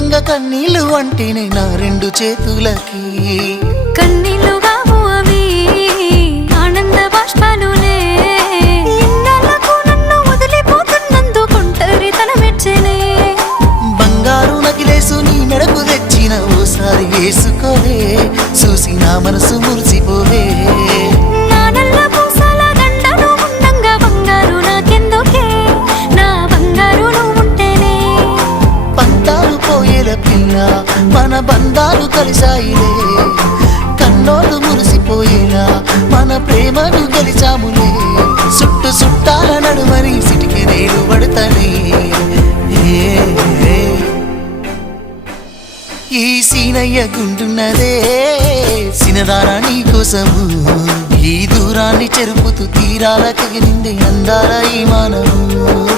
నిజంగా కన్నీళ్ళు అంటేనే నా రెండు చేతులకి. అవి ఆనంద బాష్పాలులే ఇన్నాళ్ళకు నన్ను వదిలిపోతున్నందుకు ఒంటరితనమెచ్చనే బంగారు నగిలేసు నీ మెడకు తెచ్చిన ఓసారి వేసుకోవే. చూసి నా మనసు మురిసిపోవే పోయేల మన బంధాలు కలిసాయిలే. కన్నోళ్ళు మురిసిపోయేలా మన ప్రేమను గెలిచాములే. సుట్టు సుట్టాల నడుమని సిటికి నేను పడతానే. ఈ సీనయ్య గుండున్నదే సినదారా నీ కోసము. ఈ దూరాన్ని చెరుపుతూ తీరాల కగిలింది అందాల ఈ మానవు